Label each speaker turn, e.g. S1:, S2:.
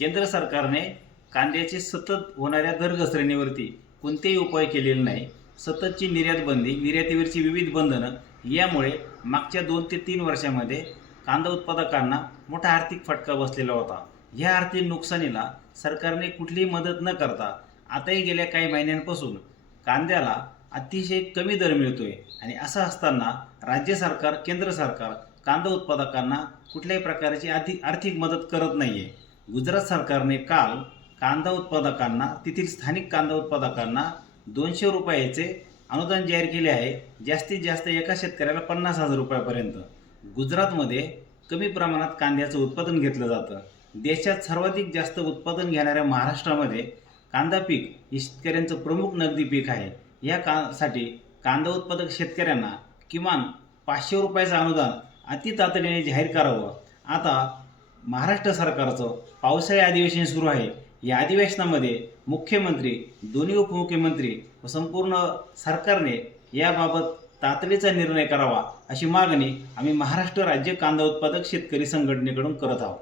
S1: केंद्र सरकारने कांद्याचे सतत होणाऱ्या दर घसरणीवरती कोणतेही उपाय केलेले नाही. सततची निर्यात बंदी निर्यातीवरची विविध बंधनं यामुळे मागच्या दोन ते तीन वर्षामध्ये कांदा उत्पादकांना मोठा आर्थिक फटका बसलेला होता. ह्या आर्थिक नुकसानीला सरकारने कुठलीही मदत न करता आताही गेल्या काही महिन्यांपासून कांद्याला अतिशय कमी दर मिळतोय आणि असं असताना राज्य सरकार केंद्र सरकार कांदा उत्पादकांना कुठल्याही प्रकारची आर्थिक आर्थिक मदत करत नाही आहे गुजरात सरकारने काल कांदा उत्पादकांना तेथील स्थानिक कांदा उत्पादकांना दोनशे रुपयाचे अनुदान जाहीर केले आहे. जास्तीत जास्त एका शेतकऱ्याला पन्नास हजार रुपयापर्यंत. गुजरातमध्ये कमी प्रमाणात कांद्याचं उत्पादन घेतलं जातं. देशात सर्वाधिक जास्त उत्पादन घेणाऱ्या महाराष्ट्रामध्ये कांदा पीक हे शेतकऱ्यांचं प्रमुख नगदी पीक आहे. या का साठी कांदा उत्पादक शेतकऱ्यांना किमान पाचशे रुपयाचं अनुदान अति तातडीने जाहीर करावं. आता महाराष्ट्र सरकारचं पावसाळी अधिवेशन सुरू आहे. या अधिवेशनामध्ये मुख्यमंत्री दोन्ही उपमुख्यमंत्री व संपूर्ण सरकारने याबाबत तातडीचा निर्णय करावा अशी मागणी आम्ही महाराष्ट्र राज्य कांदा उत्पादक शेतकरी संघटनेकडून करत आहोत.